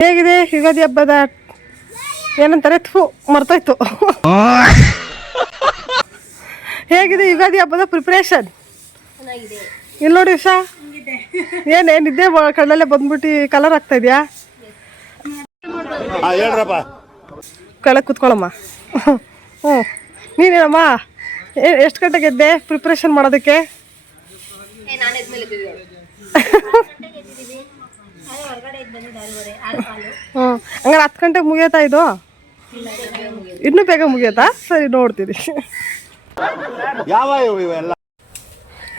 ಹೇಗಿದೆ ಯುಗಾದಿ ಹಬ್ಬದ ಏನಂತಾರೆ ಮರ್ತೋಯ್ತು ಹೇಗಿದೆ ಯುಗಾದಿ ಹಬ್ಬದ ಪ್ರಿಪ್ರೇಷನ್? ಇಲ್ಲಿ ನೋಡಿ ಉಷಾ, ಏನೇ ನಿದ್ದೆ ಕಣ್ಣಲ್ಲೇ ಬಂದ್ಬಿಟ್ಟು ಕಲರ್ ಆಗ್ತಾ ಇದೆಯಾ? ಕೆಳಗೆ ಕುತ್ಕೊಳ್ಳಮ್ಮ. ಹ್ಞೂ ನೀನೇನಮ್ಮ ಎಷ್ಟು ಗಂಟೆಗೆ ಎದ್ದೆ ಪ್ರಿಪ್ರೇಷನ್ ಮಾಡೋದಕ್ಕೆ? ಹ್ಞೂ ಹಂಗಾರೆ 10 ಗಂಟೆಗೆ ಮುಗಿಯತ್ತಾ ಇದು? ಇನ್ನೂ ಬೇಗ ಮುಗಿಯತ್ತಾ? ಸರಿ ನೋಡ್ತೀನಿ.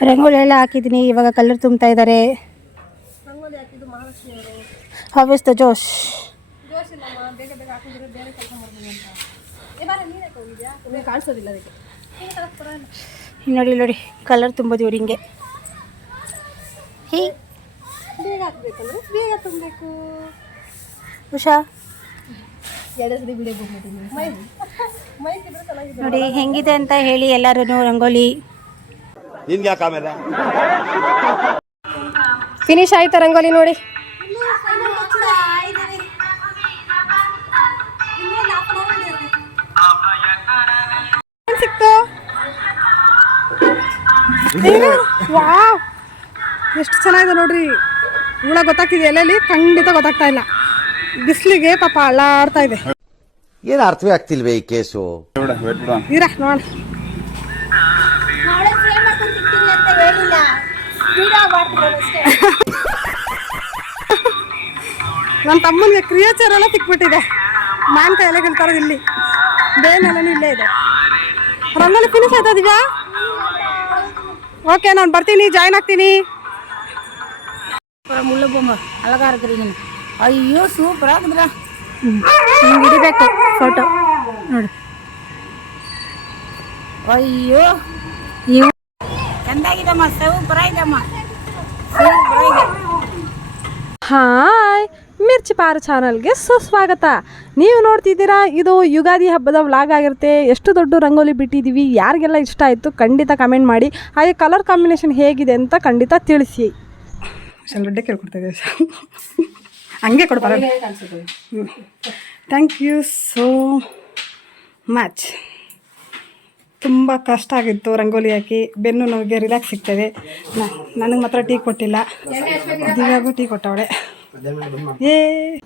ರಂಗೋಲಿ ಎಲ್ಲ ಹಾಕಿದ್ದೀನಿ, ಇವಾಗ ಕಲರ್ ತುಂಬ್ತಾ ಇದ್ದಾರೆ. ಹೌ ಇಸ್ ದ ಜೋಶ್? ನೋಡಿ ನೋಡಿ ಕಲರ್ ತುಂಬೋದು ಇವ್ರು ಹಿಂಗೆ. ಉಷಾ ನೋಡಿ ಹೆಂಗಿದೆ ಅಂತ ಹೇಳಿ ಎಲ್ಲರೂ ರಂಗೋಲಿ. ಫಿನಿಶ್ ಆಯ್ತಾ ರಂಗೋಲಿ? ನೋಡಿ ಸಿಕ್ತು. ವಾವ್ ಎಷ್ಟು ಚೆನ್ನಾಗಿದೆ ನೋಡ್ರಿ. ಹುಳ ಗೊತ್ತಾಗ್ತಿದೆ ಎಲ್ಲೆಲ್ಲಿ? ಖಂಡಿತ ಗೊತ್ತಾಗ್ತಾ ಇಲ್ಲ. ಬಿಸಿಲಿಗೆ ಪಾಪ ಅಳ್ಳಾಡ್ತಾ ಇದೆ. ಏನು ಅರ್ಥವೇ ಆಗ್ತಿಲ್ವೇ ಈ ಕೇಸು? ಇರ ನೋಡ. ನನ್ನ ತಮ್ಮನಿಗೆ ಕ್ರಿಯೇಚರ್ ಎಲ್ಲ ಸಿಕ್ಬಿಟ್ಟಿದೆ. ಮಾನ್ಕಾಯಿ ಎಲೆಗಳು ತರೋದು ಇಲ್ಲಿ, ಬೇನ್ ಎಲೆನೂ ಇಲ್ಲೇ ಇದೆ. ರಂಗೋಲಿ ಫಿನಿಶ್ ಆಯ್ತಾ ದಿವ್ಯಾ? ಓಕೆ, ನಾನು ಬರ್ತೀನಿ, ಜಾಯ್ನ್ ಆಗ್ತೀನಿ. ಮುಳ್ಳು ಬೊಮ್ಮ ಅಲಗಾರದ್ರಿ. ಅಯ್ಯೋ ಸೂಪರ್ ಆಗಿದ್ರ. ಹಿಂಗೆ ಹಿಡಿಬೇಕು ಫೋಟೋ ನೋಡಿ. ಅಯ್ಯೋ ಚಂದಾಗಿದಮ್ಮ, ಸೂಪರ್ ಆಗಿದಮ್ಮ, ಸೂಪರ್ ಆಗಿದೆ. ಹಾಯ್, ಮಿರ್ಚಿ ಪಾರು ಚಾನಲ್ಗೆ ಸುಸ್ವಾಗತ. ನೀವು ನೋಡ್ತಿದ್ದೀರಾ, ಇದು ಯುಗಾದಿ ಹಬ್ಬದ ವ್ಲಾಗ್ ಆಗಿರುತ್ತೆ. ಎಷ್ಟು ದೊಡ್ಡ ರಂಗೋಲಿ ಬಿಟ್ಟಿದ್ದೀವಿ, ಯಾರಿಗೆಲ್ಲ ಇಷ್ಟ ಆಯಿತು ಖಂಡಿತ ಕಮೆಂಟ್ ಮಾಡಿ. ಹಾಗೆ ಕಲರ್ ಕಾಂಬಿನೇಷನ್ ಹೇಗಿದೆ ಅಂತ ಖಂಡಿತ ತಿಳಿಸಿ. ದೊಡ್ಡ ಕೇಳ್ಕೊಡ್ತಾ ಇದ್ದೀವಿ, ಹಂಗೆ ಕೊಡ್ತಾರೆ. Thank you so much. ತುಂಬ ಕಷ್ಟ ಆಗಿತ್ತು ರಂಗೋಲಿ ಹಾಕಿ, ಬೆನ್ನು ನೋವಿಗೆ ರಿಲ್ಯಾಕ್ಸ್ ಸಿಗ್ತದೆ. ನನಗೆ ಮಾತ್ರ ಟೀ ಕೊಟ್ಟಿಲ್ಲ, ದಿವ್ಯಾಗೂ ಟೀ ಕೊಟ್ಟವಳೆ.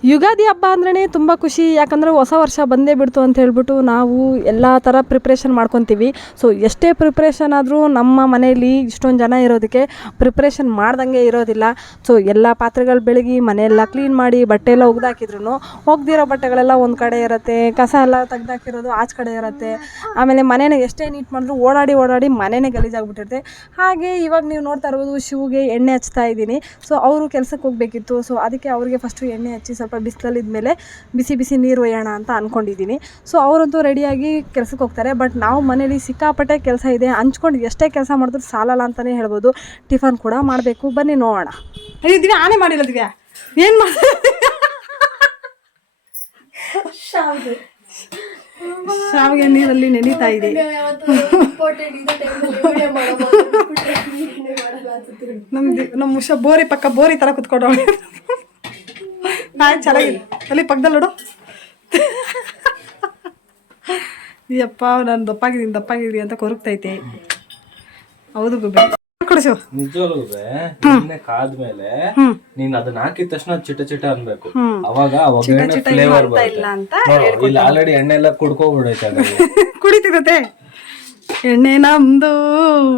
ಯುಗಾದಿ ಹಬ್ಬ ಅಂದ್ರೇ ತುಂಬ ಖುಷಿ, ಯಾಕಂದರೆ ಹೊಸ ವರ್ಷ ಬಂದೇ ಬಿಡ್ತು ಅಂತ ಹೇಳ್ಬಿಟ್ಟು ನಾವು ಎಲ್ಲ ಥರ ಪ್ರಿಪ್ರೇಷನ್ ಮಾಡ್ಕೊತೀವಿ. ಸೊ ಎಷ್ಟೇ ಪ್ರಿಪ್ರೇಷನ್ ಆದರೂ ನಮ್ಮ ಮನೆಯಲ್ಲಿ ಇಷ್ಟೊಂದು ಜನ ಇರೋದಕ್ಕೆ ಪ್ರಿಪ್ರೇಷನ್ ಮಾಡ್ದಂಗೆ ಇರೋದಿಲ್ಲ. ಸೊ ಎಲ್ಲ ಪಾತ್ರೆಗಳು ಬೆಳಗಿ ಮನೆಯೆಲ್ಲ ಕ್ಲೀನ್ ಮಾಡಿ ಬಟ್ಟೆ ಎಲ್ಲ ಒಗ್ದಾಕಿದ್ರು ಒಗ್ದಿರೋ ಬಟ್ಟೆಗಳೆಲ್ಲ ಒಂದು ಕಡೆ ಇರುತ್ತೆ, ಕಸ ಎಲ್ಲ ತೆಗ್ದಾಕಿರೋದು ಆಚೆ ಕಡೆ ಇರುತ್ತೆ. ಆಮೇಲೆ ಮನೇನ ಎಷ್ಟೇ ನೀಟ್ ಮಾಡಿದ್ರು ಓಡಾಡಿ ಮನೆಯೇ ಗಲೀಜಾಗ್ಬಿಟ್ಟಿರುತ್ತೆ. ಹಾಗೆ ಇವಾಗ ನೀವು ನೋಡ್ತಾ ಇರ್ಬೋದು, ಶಿವ್ಗೆ ಎಣ್ಣೆ ಹಚ್ತಾ ಇದ್ದೀನಿ. ಸೊ ಅವರು ಕೆಲಸಕ್ಕೆ ಹೋಗಬೇಕಿತ್ತು. ಸೊ ಅದಕ್ಕೆ ಅವರಿಗೆ ಫಸ್ಟು ಎಣ್ಣೆ ಹಚ್ಚಿ ಸ್ವಲ್ಪ ಬಿಸಿಲಲ್ಲಿದ್ಮೇಲೆ ಬಿಸಿ ನೀರು ಒಯ್ಯೋಣ ಅಂತ ಅಂದ್ಕೊಂಡಿದ್ದೀನಿ. ಸೊ ಅವರಂತೂ ರೆಡಿಯಾಗಿ ಕೆಲಸಕ್ಕೆ ಹೋಗ್ತಾರೆ. ಬಟ್ ನಾವು ಮನೇಲಿ ಸಿಕ್ಕಾಪಟ್ಟೆ ಕೆಲಸ ಇದೆ, ಹಂಚ್ಕೊಂಡು ಎಷ್ಟೇ ಕೆಲಸ ಮಾಡಿದ್ರು ಸಾಲಲ್ಲ ಅಂತಲೇ ಹೇಳ್ಬೋದು. ಟಿಫನ್ ಕೂಡ ಮಾಡಬೇಕು, ಬನ್ನಿ ನೋಡೋಣ. ಇದೀವಿ ಆನೆ ಮಾಡಿಲ್ಲ ದಿವ್ಯಾ, ಏನು ಮಾಡಿ ಶಾವಿಗೆ ನೀರಲ್ಲಿ ನೆನೀತಾ ಇದೆ. ನಮ್ಮ ಉಷಾ ಬೋರಿ ಪಕ್ಕ ಬೋರಿ ಥರ ಕುತ್ಕೊಂಡವಳೆ. ಚೆನ್ನಾಗಿದೆ ಅಲ್ಲಿ ಪಕ್ಕದಲ್ಲಿ ನೋಡು. ಅಯ್ಯಪ್ಪ, ನಾನು ದಪ್ಪಾಗಿದ್ದೀನಿ ಅಂತ ಕೊರಗ್ತೈತೆ. ಹೌದು ಗುಬ್ಬಿ ಕೊಡಿಸು. ನಿಜವಾಗ್ಲೂ ಎಣ್ಣೆ ಕಾದ್ಮೇಲೆ ನೀನ್ ಅದನ್ನ ಹಾಕಿದ ತಕ್ಷಣ ಚಿಟ ಅನ್ಬೇಕು, ಅವಾಗ ಫ್ಲೇವರ್ ಬರುತ್ತೆ. ಇಲ್ಲಿ ಆಲ್ರೆಡಿ ಎಣ್ಣೆ ಎಲ್ಲ ಕುಡ್ಕೋಬಿಡೈತೆ, ಕುಡಿತಿರುತ್ತೆ. ಎಣ್ಣೆ ನಮ್ದು,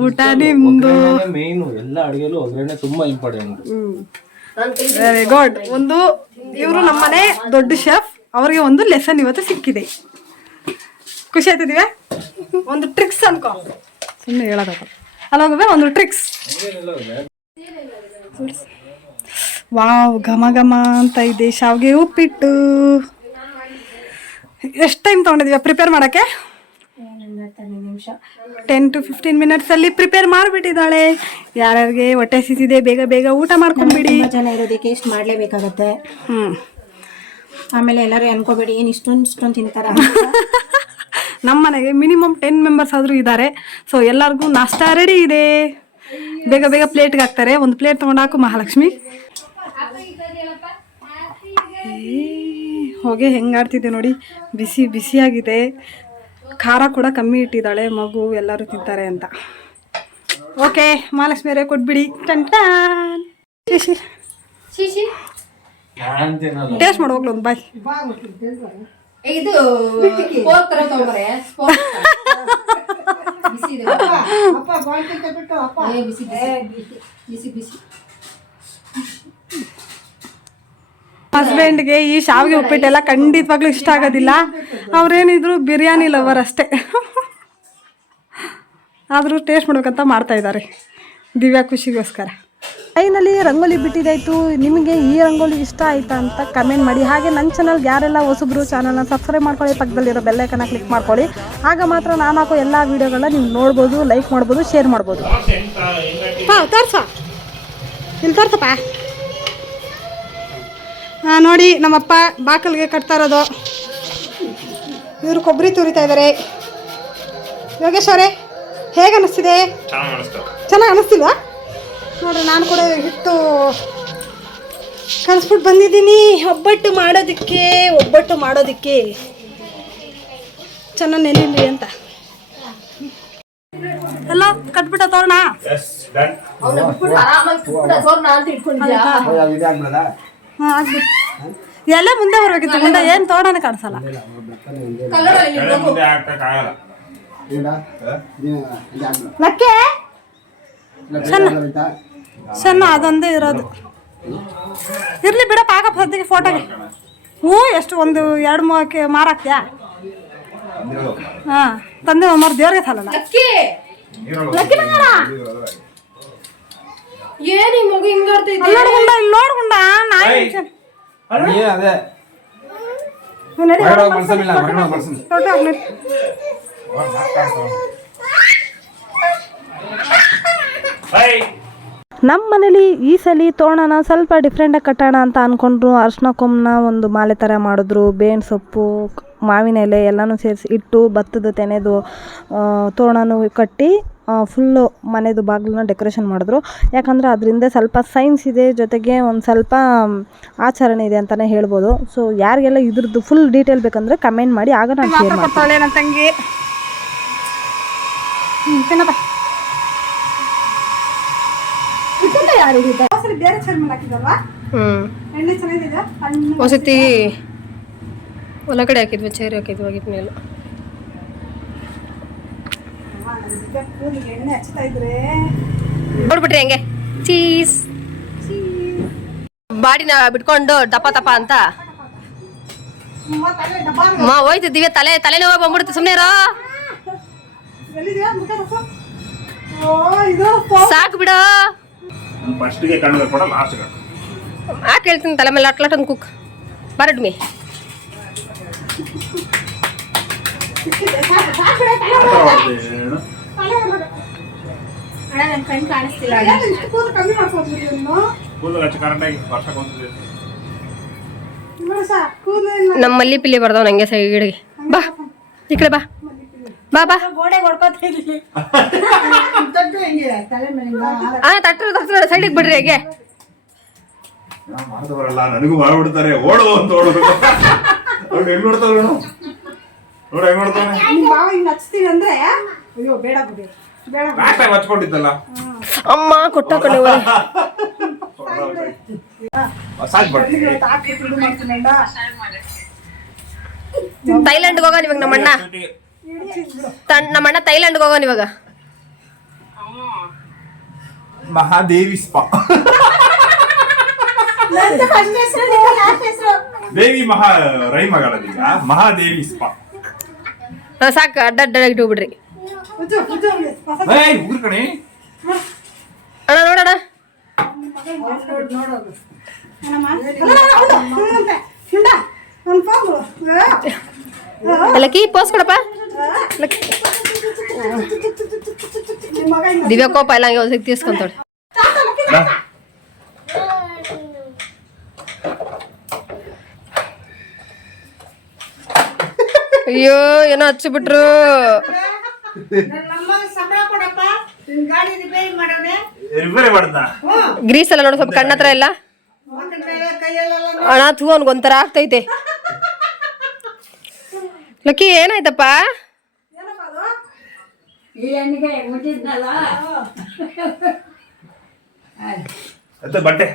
ಊಟ ನಿಮ್ದು. ಮೇನ್ ಎಲ್ಲ ಅಡಿಗೆಲು ಒಗ್ಗರಣೆ ತುಂಬಾ ಇಂಪಾರ್ಟೆಂಟ್. Very good. ಒಂದು ಇವರು ನಮ್ಮನೆ ದೊಡ್ಡ ಶೆಫ್, ಅವ್ರಿಗೆ ಒಂದು ಲೆಸನ್ ಇವತ್ತು ಸಿಕ್ಕಿದೆ. ಖುಷಿ ಆಯ್ತಿದೀವಿ. ಒಂದು ಟ್ರಿಕ್ಸ್ ಅನ್ಕೋ, ಸುಮ್ಮನೆ ಹೇಳೋದ ಅಲ್ಲಾಗವೆ, ಒಂದು ಟ್ರಿಕ್ಸ್. ವಾವ್, ಘಮ ಘಮ ಅಂತ ಇದೆ ಶಾವಿಗೆ ಉಪ್ಪಿಟ್ಟು. ಎಷ್ಟು ಟೈಮ್ ತೊಗೊಂಡಿದೀವಿ ಪ್ರಿಪೇರ್ ಮಾಡೋಕ್ಕೆ? 10 to 15 ಮಿನಿಟ್ಸಲ್ಲಿ ಪ್ರಿಪೇರ್ ಮಾಡಿಬಿಟ್ಟಿದ್ದಾಳೆ. ಯಾರ್ಯಾರಿಗೆ ಹೊಟ್ಟೆ ಸಿಸಿದೆ ಬೇಗ ಊಟ ಮಾಡ್ಕೊಂಡ್ಬಿಡಿ. ಜನ ಇರೋದಕ್ಕೆ ಇಷ್ಟು ಮಾಡಲೇಬೇಕಾಗತ್ತೆ. ಆಮೇಲೆ ಎಲ್ಲರೂ ಅನ್ಕೋಬೇಡಿ ಏನು ಇಷ್ಟೊಂದು ತಿಂತಾರ. ನಮ್ಮ ಮನೆಗೆ ಮಿನಿಮಮ್ 10 ಮೆಂಬರ್ಸ್ ಆದರೂ ಇದ್ದಾರೆ. ಸೊ ಎಲ್ಲರಿಗೂ ನಾಷ್ಟಾ ರೆಡಿ ಇದೆ. ಬೇಗ ಪ್ಲೇಟ್ಗೆ ಹಾಕ್ತಾರೆ. ಒಂದು ಪ್ಲೇಟ್ ತೊಗೊಂಡು ಹಾಕು ಮಹಾಲಕ್ಷ್ಮಿ. ಹೊಗೆ ಹೆಂಗಾಡ್ತಿದೆ ನೋಡಿ, ಬಿಸಿ ಬಿಸಿಯಾಗಿದೆ. ಖಾರ ಕೂಡ ಕಮ್ಮಿ ಇಟ್ಟಿದ್ದಾಳೆ, ಮಗು ಎಲ್ಲರೂ ತಿಂತಾರೆ ಅಂತ. ಓಕೆ ಮಹಾಲಕ್ಷ್ಮಿಯರೇ ಕೊಟ್ಬಿಡಿ. ಟಂಟಾನ್ ಶಿಶಿ ಟೇಸ್ಟ್ ಮಾಡೋಗ್ಲು ಒಂದು ಬಾಯ್. ಇದು ಹಸ್ಬೆಂಡ್ಗೆ ಈ ಶಾವಿಗೆ ಉಪ್ಪಿಟ್ಟೆಲ್ಲ ಖಂಡಿತವಾಗ್ಲೂ ಇಷ್ಟ ಆಗೋದಿಲ್ಲ. ಅವ್ರೇನಿದ್ರು ಬಿರಿಯಾನಿ ಲವರ್ ಅಷ್ಟೇ. ಆದರೂ ಟೇಸ್ಟ್ ಮಾಡ್ಬೇಕಂತ ಮಾಡ್ತಾ ಇದ್ದಾರೆ ದಿವ್ಯಾ ಖುಷಿಗೋಸ್ಕರ. ಫೈನಲಿ ರಂಗೋಲಿ ಬಿಟ್ಟಿದ್ದಾಯಿತು. ನಿಮಗೆ ಈ ರಂಗೋಲಿ ಇಷ್ಟ ಆಯಿತಾ ಅಂತ ಕಮೆಂಟ್ ಮಾಡಿ. ಹಾಗೆ ನನ್ನ ಚಾನಲ್ಗೆ ಯಾರೆಲ್ಲ ಹೊಸಬ್ರು ಚಾನಲ್ನ ಸಬ್ಸ್ಕ್ರೈಬ್ ಮಾಡ್ಕೊಳ್ಳಿ, ಪಕ್ಕದಲ್ಲಿರೋ ಬೆಲ್ಲೈಕನ್ನ ಕ್ಲಿಕ್ ಮಾಡ್ಕೊಳ್ಳಿ. ಆಗ ಮಾತ್ರ ನಾನು ಹಾಕೋ ಎಲ್ಲ ವೀಡಿಯೋಗಳನ್ನ ನೀವು ನೋಡ್ಬೋದು, ಲೈಕ್ ಮಾಡ್ಬೋದು, ಶೇರ್ ಮಾಡ್ಬೋದು. ಹಾಂ ತೋರ್ಸ, ಇಲ್ಲಿ ತೋರ್ಸಪ್ಪ. ಹಾಂ ನೋಡಿ, ನಮ್ಮಪ್ಪ ಬಾಕಲ್ಗೆ ಕಟ್ತಾ ಇರೋದು. ಇವರು ಕೊಬ್ಬರಿ ತುರಿತಾ ಇದ್ದಾರೆ. ಯೋಗೇಶ್ ಅವರೇ ಹೇಗೆ ಅನ್ನಿಸ್ತಿದೆ? ಚೆನ್ನಾಗಿ ಅನ್ನಿಸ್ತಿಲ್ವಾ? ನೋಡ್ರಿ, ನಾನು ಕೂಡ ಹಿಟ್ಟು ಕಲಿಸ್ಬಿಟ್ಟು ಬಂದಿದ್ದೀನಿ ಒಬ್ಬಟ್ಟು ಮಾಡೋದಕ್ಕೆ ಚೆನ್ನಾಗಿ ನೆನೀಲಿ ಅಂತ. ಎಲ್ಲ ಕಟ್ಬಿಟ್ಟ ತೋರಣ. ಹಾಂ ಆಗ್ಬಿಟ್ಟು ಎಲ್ಲ ಮುಂದೆ ಬರ್ಬೇಕಿತ್ತು. ಮುಂದೆ ಏನು ತೋರಣನೇ ಕಾಣಿಸಲ್ಲ. ಲಕ್ಕೆ ಸಣ್ಣ ಅದೊಂದೇ ಇರೋದು. ಇರ್ಲಿ ಬಿಡಪ್ಪ, ಆಗಪ್ಪ ಸದ್ಯಕ್ಕೆ ಫೋಟೋಗೆ. ಹ್ಞೂ ಎಷ್ಟು ಒಂದು 2-3 ಮಾರಾಕ್ತ್ಯಾ? ಹಾಂ ತಂದೆ ಮಾರು ದೇವ್ರಿಗೆ ಸಾಲಲ್ಲ. ನೋಡ್ಕೊಂಡ ನಮ್ಮ ಮನೇಲಿ ಈ ಸಲ ತೋರಣನ ಸ್ವಲ್ಪ ಡಿಫ್ರೆಂಟಾಗಿ ಕಟ್ಟೋಣ ಅಂತ ಅಂದ್ಕೊಂಡ್ರು. ಅರ್ಶಿನ ಕೊಂಬನ ಒಂದು ಮಾಲೆ ಥರ ಮಾಡಿದ್ರು. ಬೇವಿನ ಸೊಪ್ಪು, ಮಾವಿನ ಎಲೆ ಎಲ್ಲನೂ ಸೇರಿಸಿ ಇಟ್ಟು ಭತ್ತದ ತೆನೆದು ತೋರಣನೂ ಕಟ್ಟಿ ಫುಲ್ಲು ಮನೆದು ಬಾಗಿಲನ್ನ ಡೆಕೋರೇಷನ್ ಮಾಡಿದ್ರು. ಯಾಕಂದರೆ ಅದರಿಂದ ಸ್ವಲ್ಪ ಸೈನ್ಸ್ ಇದೆ, ಜೊತೆಗೆ ಒಂದು ಸ್ವಲ್ಪ ಆಚರಣೆ ಇದೆ ಅಂತಲೇ ಹೇಳ್ಬೋದು. ಸೊ ಯಾರಿಗೆಲ್ಲ ಇದ್ರದ್ದು ಫುಲ್ ಡೀಟೇಲ್ ಬೇಕಂದರೆ ಕಮೆಂಟ್ ಮಾಡಿ, ಆಗ ನಾನು ಶೇರ್ ಮಾಡ್ತಾಳೆ. ನನ್ನ ತಂಗಿ ವಸತಿ ಒಳಗಡೆ ಹಾಕಿದ್ವಿ, ಚೇರ್ ಹಾಕಿದ್ವಿ ಆಗಿದ ಮೇಲೆ. ನೋಡ್ಬಿಟ್ರಿ ಹೆಂಗೆ ಚೀಸ್ ಬಾಡಿನ ಬಿಟ್ಕೊಂಡು ದಪ್ಪ ತಪ್ಪ ಅಂತ ಹೋಯ್ತು. ದಿವ್ಯ ತಲೆನೋವು ಬಂದ್ಬಿಡುತ್ತೆ. ಸುಮ್ಮನೆ ಸಾಕು ಬಿಡು. ಹೇಳ್ತೀನಿ ತಲೆ ಮೇಲೆ ಅಟ್ಲಾಟ್ ಒಂದು ಕುಕ್ ಬರಡ್ಮಿ. ನಮ್ಮ ಮಲ್ಲಿ ಪಿಲ್ಲಿ ಬರ್ದವ್ ನಂಗೆ ಸೈಡ್ಗೆ. ಬಾ ಈ ಕಡೆ ಬಾ ಬಾ ಬಾ. ತಟ್ಟು ಸೈಡಿಗೆ ಬಿಡ್ರಿ. ಹೇಗೆ ನನಗೂ ಮಾಡ್ಬಿಡ್ತಾರೆ. ಓಡೋದು ಅಂತ ಓಡೋದು ಹೆಂಗ್ ನೋಡ್ತಾವ ನೋಡ, ಹೆಂಗ್ ನೋಡ್ತಾನೆ. ಹಚ್ಕೊಂಡಿದ್ದಲ್ಲ ಅಮ್ಮ ಕೊಟ್ಟ ಕಡೆ ಥೈಲ್ಯಾಂಡ್ಗೆ ಹೋಗೋಣ ಇವಾಗ. ನಮ್ಮಣ್ಣ ಥೈಲ್ಯಾಂಡ್ಗೆ ಹೋಗೋಣ ಇವಾಗ. ಮಹಾದೇವಿ ಸ್ಪಾ. ದೇವಿ ಮಹಾ ರೈಮಗಳದೀಗ ಮಹಾದೇವಿ ಸ್ಪಾ. ಸಾಕು, ಅಡ್ಡ ಇಟ್ಬಿಡ್ರಿ ಅಣ್ಣ. ನೋಡೋಣ ಲಕ್ಕಿ ಪೋಸ್ ಕೊಡಪ್ಪ. ದಿವ್ಯಾ ಕೋಪ ಎಲ್ಲ ಹಂಗೆ ಒಂದು ತೀರ್ಸ್ಕೊಂತಾಳೆ. ಅಯ್ಯೋ ಏನೋ ಹಚ್ಚಿಬಿಟ್ರು. ಗ್ರೀಸ್ ಎಲ್ಲ ನೋಡು ಸ್ವಲ್ಪ ಕಣ್ಣ ಹತ್ರ ಎಲ್ಲ. ಅಣ್ಣ ತೂ ಒಂಥರ ಆಗ್ತೈತೆ. ಲಕ್ಕಿ ಏನಾಯ್ತಪ್ಪ? ಮತ್ತೆ ಬಟ್ಟೆ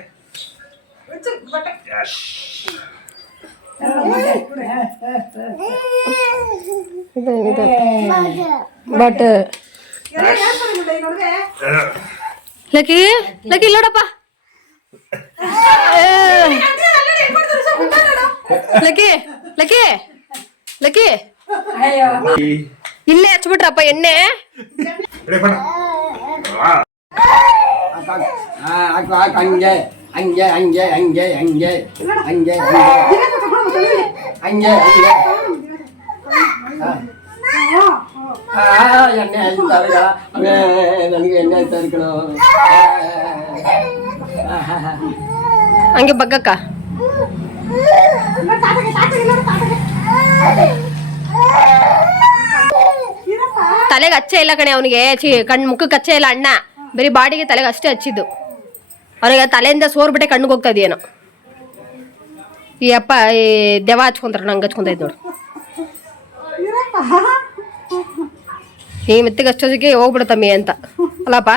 ಬಟ್ ಲಕ್ಕಿ ಲಕ್ಕಿ ಇಲ್ಲೋಡಪ್ಪ. ಲಕ್ಕಿ ಲಕ್ಕಿ ಲಕ್ಕಿ ಇಲ್ಲೇ ಹಚ್ಬಿಟ್ರಪ್ಪ ಎಣ್ಣೆ. ಹಂಗೆ ಹಂಗೆ ಹಂಗೆ ಹಂಗೆ ಹಂಗೆ ಹಂಗೆ ಹಂಗೆ ಎಣ್ಣೆ ಹಚ್ತಾರೆ ನನಗೆ ಎಣ್ಣೆ ಹಚ್ತಾರೆ ಕಣೋ. ಹಂಗೆ ಬಗ್ಗಕ್ಕ ತಲೆಗೆ ಹಚ್ಚೆ ಇಲ್ಲ ಕಣೆ ಅವನಿಗೆ. ಕಣ್ಣು ಮುಖಕ್ಕೆ ಹಚ್ಚೆ ಇಲ್ಲ ಅಣ್ಣ, ಬರೀ ಬಾಡಿಗೆ ತಲೆಗೆ ಅಷ್ಟೇ ಹಚ್ಚಿದ್ದು. ಅವನಿಗೆ ತಲೆಯಿಂದ ಸೋರ್ಬಿಟ್ಟೆ ಕಣ್ಣಿಗೆ ಹೋಗ್ತಾ ಇದೆಯೇನೋ. ಈ ಅಪ್ಪ ಈ ದೆವ ಹಚ್ಕೊಂತಾರ ನಂಗೆ ಹಚ್ಕೊಂತ ಇದ್ ನೋಡು. ಈ ಮೆತ್ತಿಗೆ ಹಚ್ಚೋದಕ್ಕೆ ಹೋಗ್ಬಿಡತ್ತಮ್ಮಿ ಅಂತ ಅಲ್ಲಪ್ಪ.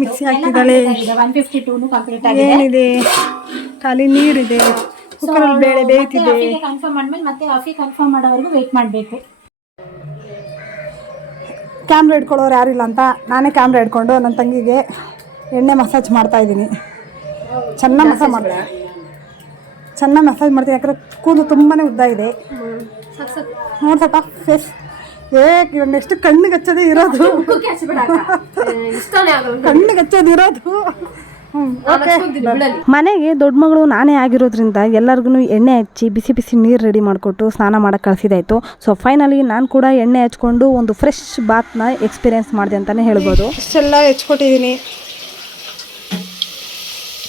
ಮಿಕ್ಸಿ ಹಾಕಿದ್ದಾಳೆ. ಏನಿದೆ? ಖಾಲಿ ನೀರಿದೆ, ಕುಕ್ಕರಲ್ಲಿ ಬೇಳೆ ಬೇಯ್ತಿದೆ. ಕನ್ಫರ್ಮ್ ಮಾಡ್ಮೇಲೆ ಮತ್ತೆ ಕಾಫಿ ಕನ್ಫರ್ಮ್ ಮಾಡೋವರೆಗೂ ವೇಟ್ ಮಾಡಬೇಕು. ಕ್ಯಾಮ್ರಾ ಇಟ್ಕೊಳ್ಳೋರು ಯಾರಿಲ್ಲ ಅಂತ ನಾನೇ ಕ್ಯಾಮ್ರಾ ಇಟ್ಕೊಂಡು ನನ್ನ ತಂಗಿಗೆ ಎಣ್ಣೆ ಮಸಾಜ್ ಮಾಡ್ತಾ ಇದ್ದೀನಿ. ಚೆನ್ನಾಗಿ ಮಸಾಜ್ ಮಾಡ್ತೀನಿ, ಚೆನ್ನಾಗಿ ಮಸಾಜ್ ಮಾಡ್ತೀನಿ. ಯಾಕಂದರೆ ಕೂದಲು ತುಂಬಾ ಉದ್ದ ಇದೆ. ನೋಡ್ಸಪ್ಪ ಫೇಸ್. ಇವಾಗ ನೆಕ್ಸ್ಟ್ ಕಣ್ಣಿಗೆ ಹಚ್ಚೋದೇ ಇರೋದು, ಕಣ್ಣಿಗೆ ಹಚ್ಚೋದು ಇರೋದು. ಮನೆಗೆ ದೊಡ್ಡ ಮಗಳು ನಾನೇ ಆಗಿರೋದ್ರಿಂದ ಎಲ್ಲರಿಗೂ ಎಣ್ಣೆ ಹಚ್ಚಿ ಬಿಸಿ ಬಿಸಿ ನೀರು ರೆಡಿ ಮಾಡಿಕೊಟ್ಟು ಸ್ನಾನ ಮಾಡೋಕ್ಕೆ ಕಳಿಸಿದಾಯಿತು. ಸೊ ಫೈನಲಿ ನಾನು ಕೂಡ ಎಣ್ಣೆ ಹಚ್ಕೊಂಡು ಒಂದು ಫ್ರೆಶ್ ಬಾತ್ನ ಎಕ್ಸ್ಪೀರಿಯೆನ್ಸ್ ಮಾಡಿದೆ ಅಂತಲೇ ಹೇಳ್ಬೋದು. ಇಷ್ಟೆಲ್ಲ ಹೆಚ್ಕೊಟ್ಟಿದ್ದೀನಿ.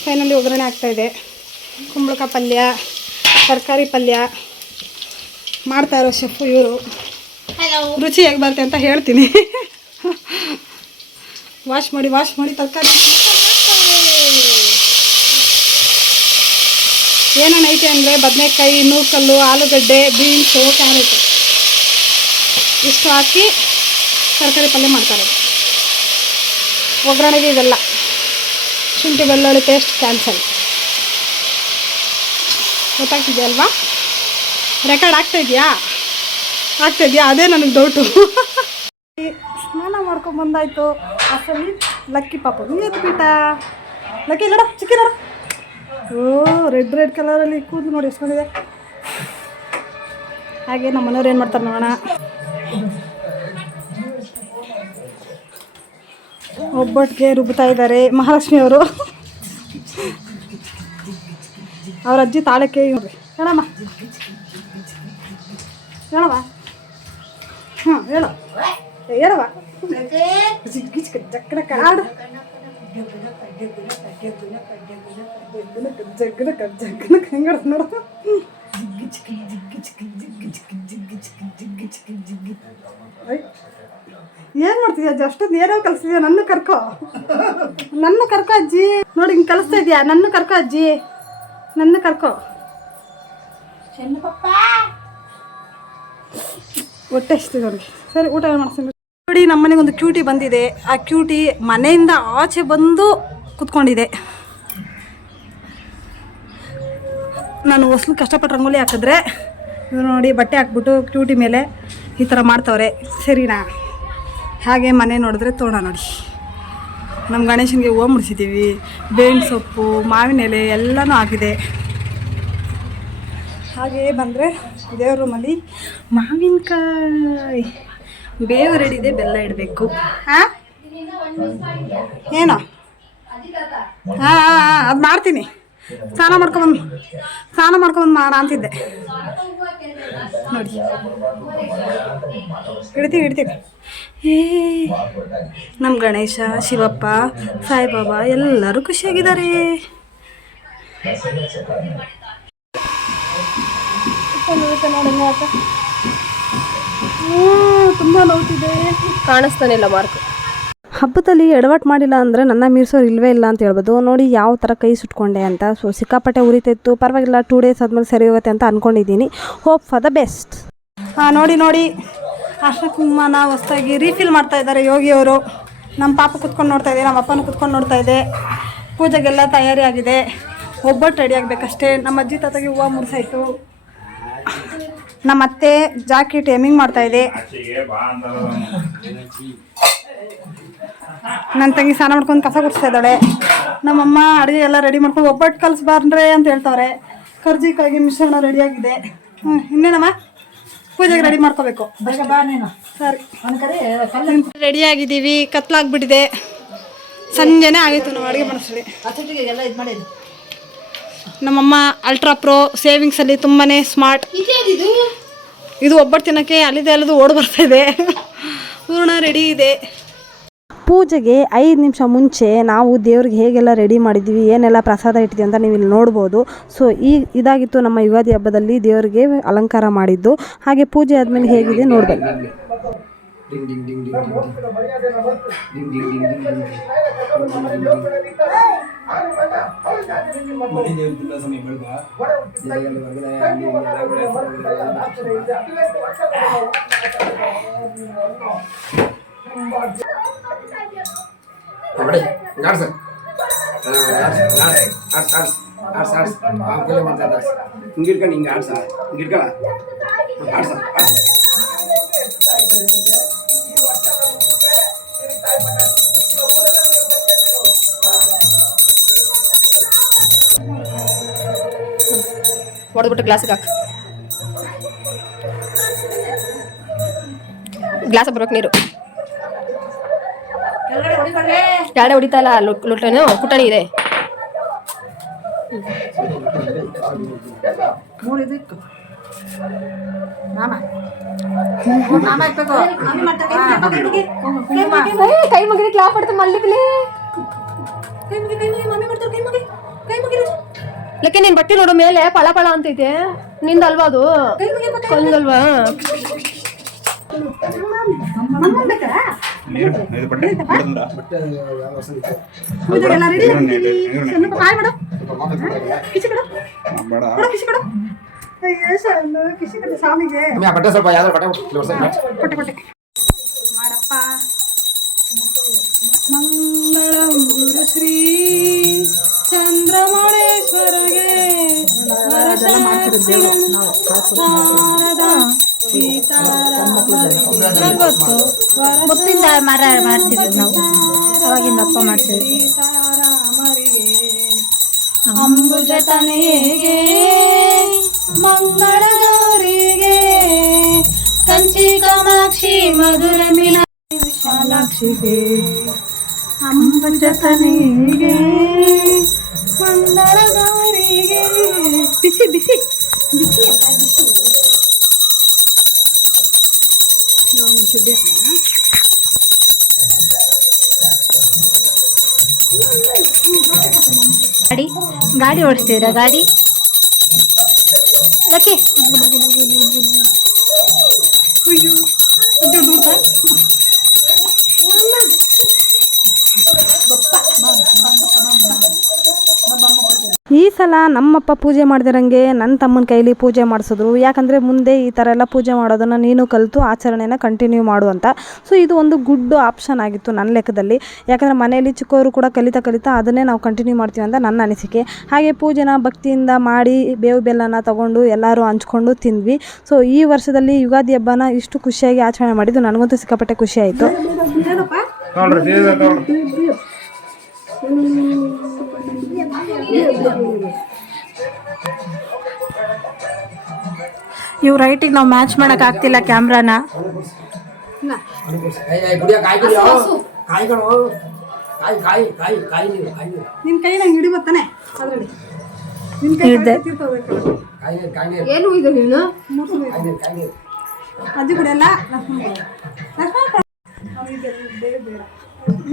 ಫೈನಲಿ ಒಗ್ಗರಣೆ ಆಗ್ತಾಯಿದೆ. ಕುಂಬಳಕಾಯಿ ಪಲ್ಯ, ತರಕಾರಿ ಪಲ್ಯ ಮಾಡ್ತಾ ಇರೋ ಶೆಫು ಇವರು. ರುಚಿ ಹೇಗೆ ಬರುತ್ತೆ ಅಂತ ಹೇಳ್ತೀನಿ. ವಾಶ್ ಮಾಡಿ ತರಕಾರಿ ಏನೇನು ಐತೆ ಅಂದರೆ ಬದನೆಕಾಯಿ, ನೂಕಲ್ಲು, ಆಲೂಗಡ್ಡೆ, ಬೀನ್ಸು, ಕ್ಯಾರೆಟು ಇಷ್ಟು ಹಾಕಿ ತರಕಾರಿ ಪಲ್ಯ ಮಾಡ್ತಾರೆ. ಒಗ್ಗರಣೆಗೆ ಇದೆಲ್ಲ ಶುಂಠಿ ಬೆಳ್ಳುಳ್ಳಿ ಪೇಸ್ಟ್ ಕ್ಯಾನ್ಸಲ್. ಗೊತ್ತಾಗ್ತಿದೆಯಾ ಅಲ್ವಾ? ರೆಕಾರ್ಡ್ ಆಗ್ತಾಯಿದೆಯಾ? ಅದೇ ನನಗೆ ಡೌಟು. ಸ್ನಾನ ಮಾಡ್ಕೊಂಬಂದಾಯ್ತು. ಅಸಲಿ ಲಕ್ಕಿ ಪಾಪ ನೀರು ಬಿಟ್ಟ. ಲಕ್ಕಿ ನೋಡ ಚಿಕ್ಕಿ ನೋಡ. ರೆಡ್ ಕಲರಲ್ಲಿ ಕೂದಲು ನೋಡಿ ಎಸ್ಕೊಂಡಿದೆ. ಹಾಗೆ ನಮ್ಮ ಮನೆಯವ್ರು ಏನು ಮಾಡ್ತಾರೆ ನೋಡೋಣ. ಒಬ್ಬಟ್ಟಿಗೆ ರುಬ್ತಾ ಇದ್ದಾರೆ ಮಹಾಲಕ್ಷ್ಮಿ ಅವರು. ಅವ್ರ ಅಜ್ಜಿ ತಾಳಕ್ಕೆ ನೋಡ್ರಿ. ಹೇಳಮ್ಮ ಹೇಳವ. ಹಾಂ ಹೇಳು ಹೇಳವ. ಜಕ್ಕಡ ಕಾಡು ಹೆಂಗ ನೋಡು. ಏನು ಮಾಡ್ತಿದ್ಯಾ ಅಜ್ಜಿ? ಅಷ್ಟೊಂದು ಏನೋ ಕಲಿಸಿದ್ಯಾ? ನನ್ನ ಕರ್ಕೋ ಅಜ್ಜಿ. ನೋಡಿ ಹಿಂಗೆ ಕಲಿಸ್ತಾ ಇದೆಯಾ? ನನ್ನ ಕರ್ಕೋ ಅಜ್ಜಿ, ನನ್ನ ಕರ್ಕೋ. ಹೊಟ್ಟೆ ಎಷ್ಟಿದೆ ನೋಡಿ. ಸರಿ ಊಟ ಮಾಡ್ತೀನಿ ನೋಡಿ. ನಮ್ಮ ಮನೆಗೆ ಒಂದು ಕ್ಯೂಟಿ ಬಂದಿದೆ. ಆ ಕ್ಯೂಟಿ ಮನೆಯಿಂದ ಆಚೆ ಬಂದು ಕುತ್ಕೊಂಡಿದೆ. ನಾನು ಹೊಸ್ಲು ಕಷ್ಟಪಟ್ಟು ರಂಗೋಲಿ ಹಾಕಿದ್ರೆ ಇವ್ರು ನೋಡಿ ಬಟ್ಟೆ ಹಾಕ್ಬಿಟ್ಟು ಕ್ಯೂಟಿ ಮೇಲೆ ಈ ಥರ ಮಾಡ್ತವ್ರೆ. ಸರಿನಾ? ಹಾಗೆ ಮನೆ ನೋಡಿದ್ರೆ ತೋಣ ನೋಡಿ. ನಮ್ಮ ಗಣೇಶನಿಗೆ ಹೂವು ಮುಡಿಸಿದ್ದೀವಿ. ಬೇವಿನ ಸೊಪ್ಪು, ಮಾವಿನ ಎಲೆ ಎಲ್ಲನೂ ಆಗಿದೆ. ಹಾಗೆ ಬಂದರೆ ದೇವ್ರ ರೂಮಲ್ಲಿ ಮಾವಿನಕಾಯಿ, ಬೇವು ರೆಡಿದೆ, ಬೆಲ್ಲ ಇಡಬೇಕು. ಹಾಂ ಏನೋ? ಹಾಂ ಅದು ಮಾಡ್ತೀನಿ. ಸ್ನಾನ ಮಾಡ್ಕೊಂಬಂದು ಮಾಡ ಅಂತಿದ್ದೆ. ನೋಡಿ ಹಿಡ್ತೀವಿ ಏ ನಮ್ಮ ಗಣೇಶ ಶಿವಪ್ಪ ಸಾಯಿಬಾಬಾ ಎಲ್ಲರೂ ಖುಷಿಯಾಗಿದ್ದಾರೆ. ತುಂಬ ನೋವ್ತಿದೆ, ಕಾಣಿಸ್ತಾನೆ ಇಲ್ಲ ಮಾರ್ಕ್. ಹಬ್ಬದಲ್ಲಿ ಎಡವಟ್ಟು ಮಾಡಿಲ್ಲ ಅಂದರೆ ನನ್ನ ಮೀರ್ಸೋರು ಇಲ್ಲವೇ ಇಲ್ಲ ಅಂತ ಹೇಳ್ಬೋದು. ನೋಡಿ ಯಾವ ಥರ ಕೈ ಸುಟ್ಕೊಂಡೆ ಅಂತ. ಸೊ ಸಿಕ್ಕಾಪಟ್ಟೆ ಉರಿತಿತ್ತು, ಪರವಾಗಿಲ್ಲ 2 ಡೇಸ್ ಆದಮೇಲೆ ಸರಿ ಹೋಗುತ್ತೆ ಅಂತ ಅಂದ್ಕೊಂಡಿದ್ದೀನಿ. Hope for the best. ನೋಡಿ ಅರ್ಶಿನ ಕುಂಕುಮನ ಹೊಸದಾಗಿ ರೀಫಿಲ್ ಮಾಡ್ತಾ ಇದ್ದಾರೆ ಯೋಗಿಯವರು. ನಮ್ಮ ಪಾಪ ಕುತ್ಕೊಂಡು ನೋಡ್ತಾ ಇದೆ, ನಮ್ಮ ಅಪ್ಪನೂ ಕುತ್ಕೊಂಡು ನೋಡ್ತಾ ಇದೆ. ಪೂಜೆಗೆಲ್ಲ ತಯಾರಿ ಆಗಿದೆ, ಒಬ್ಬಟ್ಟು ರೆಡಿ ಆಗಬೇಕಷ್ಟೇ. ನಮ್ಮ ಅಜ್ಜಿ ತಾತಗೆ ಹೂವು ಮುಡಿಸಾಯ್ತು. ನಮ್ಮ ಅತ್ತೆ ಜಾಕೆಟ್ ಎಮಿಂಗ್ ಮಾಡ್ತಾ ಇದೆ. ನನ್ನ ತಂಗಿ ಸ್ನಾನ ಮಾಡ್ಕೊಂಡು ಕಸ ಗುಡಿಸ್ತಾ ಇದ್ದಾಳೆ. ನಮ್ಮಮ್ಮ ಅಡುಗೆ ಎಲ್ಲ ರೆಡಿ ಮಾಡ್ಕೊಂಡು ಒಬ್ಬಟ್ಟು ಕಲಿಸ್ಬಾರ್ರೆ ಅಂತ ಹೇಳ್ತಾವ್ರೆ. ಕರ್ಜಿಕಾಯಿಗೆ ಮಿಶ್ರಣ ರೆಡಿಯಾಗಿದೆ. ಇನ್ನೇನಮ್ಮ ಪೂಜೆಗೆ ರೆಡಿ ಮಾಡ್ಕೋಬೇಕು. ಸರಿ, ರೆಡಿಯಾಗಿದ್ದೀವಿ. ಕತ್ಲಾಗ್ಬಿಟ್ಟಿದೆ, ಸಂಜೆನೇ ಆಗಿತ್ತು ನಾವು ಅಡುಗೆ ಮಾಡಿಸ್ರಿ. ನಮ್ಮಮ್ಮ ಅಲ್ಟ್ರಾ ಪ್ರೋ ಸೇವಿಂಗ್ಸಲ್ಲಿ ತುಂಬಾ ಸ್ಮಾರ್ಟ್. ಇದು ಒಬ್ಬಟ್ಟು ತಿನ್ನೋಕ್ಕೆ ಅಲ್ಲಿದು ಓಡಿ ಬರ್ತಾಯಿದೆ. ಹೂರ್ಣ ರೆಡಿ ಇದೆ. ಪೂಜೆಗೆ 5 ನಿಮಿಷ ಮುಂಚೆ ನಾವು ದೇವ್ರಿಗೆ ಹೇಗೆಲ್ಲ ರೆಡಿ ಮಾಡಿದ್ದೀವಿ, ಏನೆಲ್ಲ ಪ್ರಸಾದ ಇಟ್ಟಿದ್ದೀವಿ ಅಂತ ನೀವು ಇಲ್ಲಿ ನೋಡ್ಬೋದು. ಸೊ ಇದಾಗಿತ್ತು ನಮ್ಮ ಯುಗಾದಿ ಹಬ್ಬದಲ್ಲಿ ದೇವರಿಗೆ ಅಲಂಕಾರ ಮಾಡಿದ್ದು. ಹಾಗೆ ಪೂಜೆ ಆದಮೇಲೆ ಹೇಗಿದೆ ನೋಡ್ಬೇಕು. ಹಿಂಗಿಡ್ಕೊಂಡು ಹಿಂಗೆ ಆಡ್ಸ ಹಿಂಗಿಡ್ಕೊಳ ಆಡ್ಸ ಹೊಡೆದ್ಬಿಟ್ಟು ಗ್ಲಾಸಿಗೆ ಹಾಕು. ಗ್ಲಾಸ್ ಬರೋಕೆ ನೀರು ಯಾಡೆ ಹೊಡಿತಾ ಇಲ್ಲ. ಲೊಟ್ಟನು ಕುಟ್ಟಣಿ ಇದೆ. ಕೈ ಮುಗಿದ ಕ್ಲಾಪ್ ಮಾಡ್ತಾ ಮಲ್ಲಿಕ್ಲಿ ಲಕ್ಕೆ. ನೀನ್ ಬಟ್ಟೆ ನೋಡು ಮೇಲೆ ಪಳ ಪಳ ಅಂತೈತೆ. ನಿಂದಲ್ವಾ ಅದು? ಕಲ್ದಲ್ವಾ? ಬಟ್ಟೆ ಸ್ವಲ್ಪ ಯಾವ್ದಾರು ಬಟ್ಟೆ ಮಾಡಪ್ಪ. ಮಂಗಳಂ ಗುರು ಶ್ರೀ ಚಂದ್ರಮೌಳೇಶ್ವರಗೆ ಗೊತ್ತಿಂದ ಮರ ಮಾಡಿಸಿದ್ವಿ ನಾವು, ಅವಾಗಿಂದ ಅಪ್ಪ ಮಾಡಿಸಿದ್ವಿ. ಅಂಬುಜತನೆಗೆ ಮಂಗಳ ಗೌರಿಗೆ ಕಂಚಿ ಕಾಮಾಕ್ಷಿ ಮಧುರ ಮೀನಾಕ್ಷಿಗೆ ಅಂಬುಜತನೆಗೆ ಮಂಗಳ ಗೌರಿಗೆ. ಬಿಸಿ ಬಿಸಿ ಬಿಸಿ ಗಾಡಿ ಓಡಿಸ್ತೀರಾ? ಗಾಡಿ ಲಕ್ಕಿ ಈ ಸಲ ನಮ್ಮಪ್ಪ ಪೂಜೆ ಮಾಡಿದಿರಂಗೆ ನನ್ನ ತಮ್ಮನ ಕೈಲಿ ಪೂಜೆ ಮಾಡಿಸಿದ್ರು. ಯಾಕಂದರೆ ಮುಂದೆ ಈ ಥರ ಎಲ್ಲ ಪೂಜೆ ಮಾಡೋದನ್ನು ನೀನು ಕಲಿತು ಆಚರಣೆನ ಕಂಟಿನ್ಯೂ ಮಾಡು ಅಂತ. ಸೊ ಇದು ಒಂದು ಗುಡ್ ಆಪ್ಷನ್ ಆಗಿತ್ತು ನನ್ನ ಲೆಕ್ಕದಲ್ಲಿ. ಯಾಕಂದರೆ ಮನೆಯಲ್ಲಿ ಚಿಕ್ಕವರು ಕೂಡ ಕಲಿತಾ ಅದನ್ನೇ ನಾವು ಕಂಟಿನ್ಯೂ ಮಾಡ್ತೀವಿ ಅಂತ ನನ್ನ ಅನಿಸಿಕೆ. ಹಾಗೆ ಪೂಜೆನ ಭಕ್ತಿಯಿಂದ ಮಾಡಿ ಬೇವು ಬೆಲ್ಲನ ತಗೊಂಡು ಎಲ್ಲರೂ ಹಂಚ್ಕೊಂಡು ತಿಂದ್ವಿ. ಸೊ ಈ ವರ್ಷದಲ್ಲಿ ಯುಗಾದಿ ಹಬ್ಬನ ಇಷ್ಟು ಖುಷಿಯಾಗಿ ಆಚರಣೆ ಮಾಡಿದ್ದು ನನಗಂತೂ ಸಿಕ್ಕಾಪಟ್ಟೆ ಖುಷಿ ಆಯಿತು. ಇವ್ ರೈಟಿಗೆ ನಾವು ಮ್ಯಾಚ್ ಮಾಡಕ್ ಆಗ್ತಿಲ್ಲ ಕ್ಯಾಮ್ರಾನ. ನಿನ್ನ ಕೈ ನಂಗೆ ಹಿಡಿ ಬರ್ತಾನೆ ಅದರಲ್ಲಿ ಇಡ್ದೆ ಏನು ಇದು ನೀನು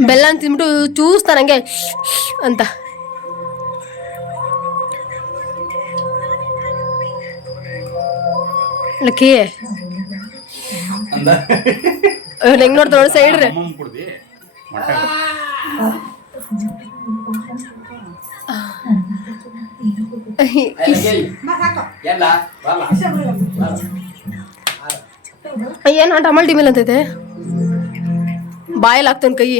ಬೆಲ್ಲ ಅಂತ ತಿಂದ್ಬಿಟ್ಟು ಚೂಸ್ತಾನಂಗೆ ಅಂತ. ಲಕ್ಕಿ ಹೆಂಗ್ ನೋಡ್ತಾ ನೋಡಿ ಸೈಡ್ರೆ ಏನ್ ಟಮಲ್ ಟಿಮಿಲ್ ಅಂತೈತೆ ಬಾಯಲ್ಲಿ ಹಾಕ್ತಾನ ಕೈ.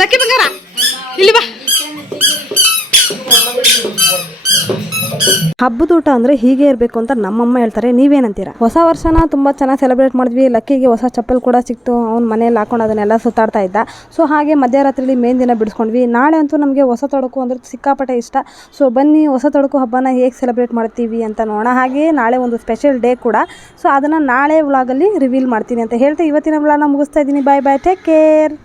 ಲಕ್ಕಿ ಬಂಗಾರ ಇಲ್ಲಿ ಬಾ. ಹಬ್ಬದ ಊಟ ಅಂದರೆ ಹೀಗೆ ಇರಬೇಕು ಅಂತ ನಮ್ಮಮ್ಮ ಹೇಳ್ತಾರೆ. ನೀವೇನಂತೀರಾ? ಹೊಸ ವರ್ಷನ ತುಂಬ ಚೆನ್ನಾಗಿ ಸೆಲೆಬ್ರೇಟ್ ಮಾಡಿದ್ವಿ. ಲಕ್ಕಿಗೆ ಹೊಸ ಚಪ್ಪಲ್ ಕೂಡ ಸಿಕ್ತು. ಅವ್ನು ಮನೇಲಿ ಹಾಕೊಂಡು ಅದನ್ನೆಲ್ಲ ಸುತ್ತಾಡ್ತಾ ಇದ್ದ. ಸೊ ಹಾಗೆ ಮಧ್ಯರಾತ್ರಿಲಿ ಮೇನ್ ದಿನ ಬಿಡಿಸ್ಕೊಂಡ್ವಿ. ನಾಳೆ ಅಂತೂ ನಮಗೆ ಹೊಸ ತೊಡಕು ಅಂದ್ರೆ ಸಿಕ್ಕಾಪಟ್ಟೆ ಇಷ್ಟ. ಸೊ ಬನ್ನಿ ಹೊಸ ತೊಡಕು ಹಬ್ಬನ ಹೇಗೆ ಸೆಲೆಬ್ರೇಟ್ ಮಾಡ್ತೀವಿ ಅಂತ ನೋಡೋಣ. ಹಾಗೆ ನಾಳೆ ಒಂದು ಸ್ಪೆಷಲ್ ಡೇ ಕೂಡ. ಸೊ ಅದನ್ನು ನಾಳೆ ವ್ಲಾಗಲ್ಲಿ ರಿವೀಲ್ ಮಾಡ್ತೀನಿ ಅಂತ ಹೇಳ್ತಾ ಇವತ್ತಿನ ವ್ಲಾಗ್ನ ಮುಗಿಸ್ತಾ ಇದ್ದೀನಿ. ಬಾಯ್ ಬಾಯ್, ಟೇಕ್ ಕೇರ್.